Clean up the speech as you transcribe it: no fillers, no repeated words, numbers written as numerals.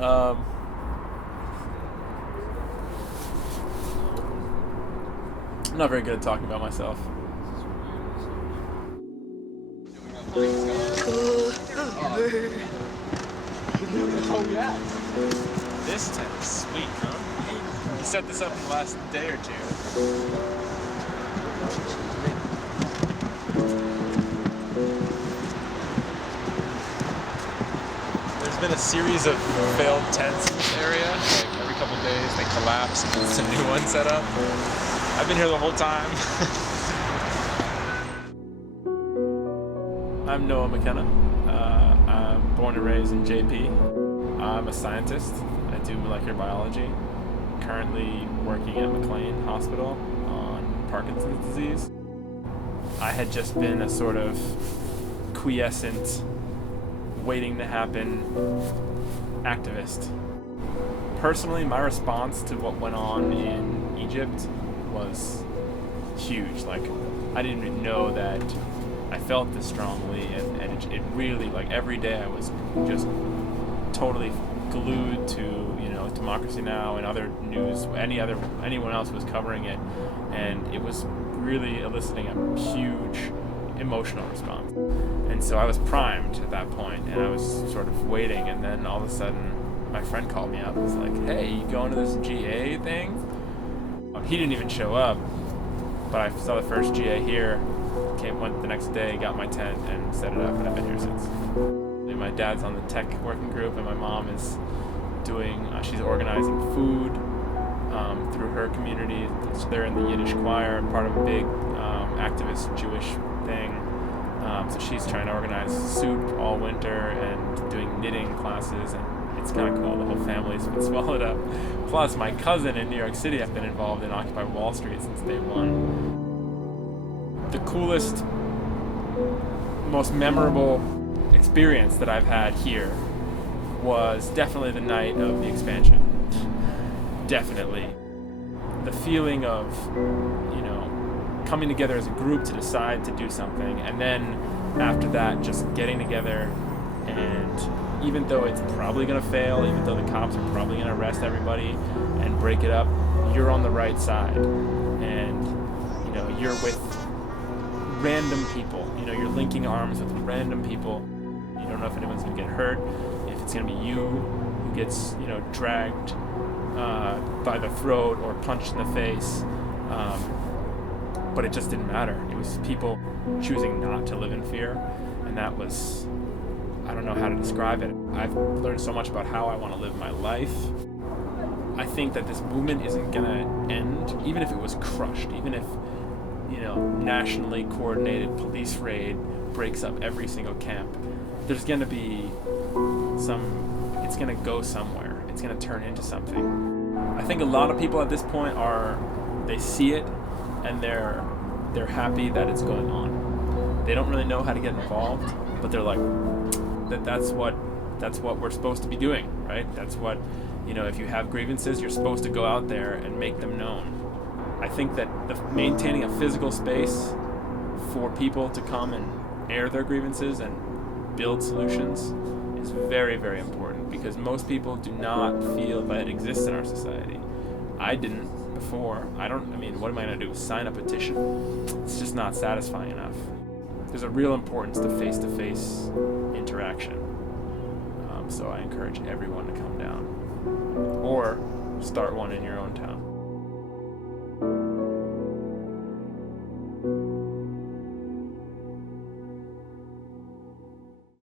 Um, I'm not very good at talking about myself. Oh yeah. This tent is sweet, huh? You set this up in the last day or two. There's been a series of failed tents in this area. Like every couple days they collapse and there's a new one set up. I've been here the whole time. I'm Noah McKenna. I'm born and raised in JP. I'm a scientist. I do molecular biology. Currently working at McLean Hospital on Parkinson's disease. I had just been a sort of quiescent, waiting to happen activist. Personally, my response to what went on in Egypt was huge. Like, I didn't even know that I felt this strongly, and it really, like, every day I was just totally glued to, you know, Democracy Now! And other news, anyone else was covering it, and it was really eliciting a huge emotional response. And so I was primed at that point, and I was sort of waiting, and then all of a sudden my friend called me up and was like, "Hey, you going to this GA thing?" He didn't even show up, but I saw the first GA here, went the next day, got my tent, and set it up, and I've been here since. And my dad's on the tech working group, and my mom is doing, she's organizing food through her community. So they're in the Yiddish choir, part of a big activist Jewish thing. So she's trying to organize soup all winter and doing knitting classes, and it's kind of cool. The whole family's been swallowed up. Plus, my cousin in New York City has been involved in Occupy Wall Street since day one. The coolest, most memorable experience that I've had here was definitely the night of the expansion. Definitely. The feeling of, you know, coming together as a group to decide to do something, and then after that just getting together, and even though it's probably going to fail, even though the cops are probably going to arrest everybody and break it up, you're on the right side, and, you know, you're with random people. You know, you're linking arms with random people. You don't know if anyone's going to get hurt, if it's going to be you who gets, you know, dragged by the throat or punched in the face. But it just didn't matter. It was people choosing not to live in fear, and that was, I don't know how to describe it. I've learned so much about how I want to live my life. I think that this movement isn't going to end, even if it was crushed, even if, you know, nationally coordinated police raid breaks up every single camp. There's going to be it's going to go somewhere. It's going to turn into something. I think a lot of people at this point they see it, and they're happy that it's going on. They don't really know how to get involved, but they're like, that's what we're supposed to be doing, right? That's what, you know, if you have grievances, you're supposed to go out there and make them known. I think that maintaining a physical space for people to come and air their grievances and build solutions is very, very important, because most people do not feel that it exists in our society. I didn't before. What am I going to do? Sign a petition? It's just not satisfying enough. There's a real importance to face-to-face interaction. So I encourage everyone to come down, or start one in your own town.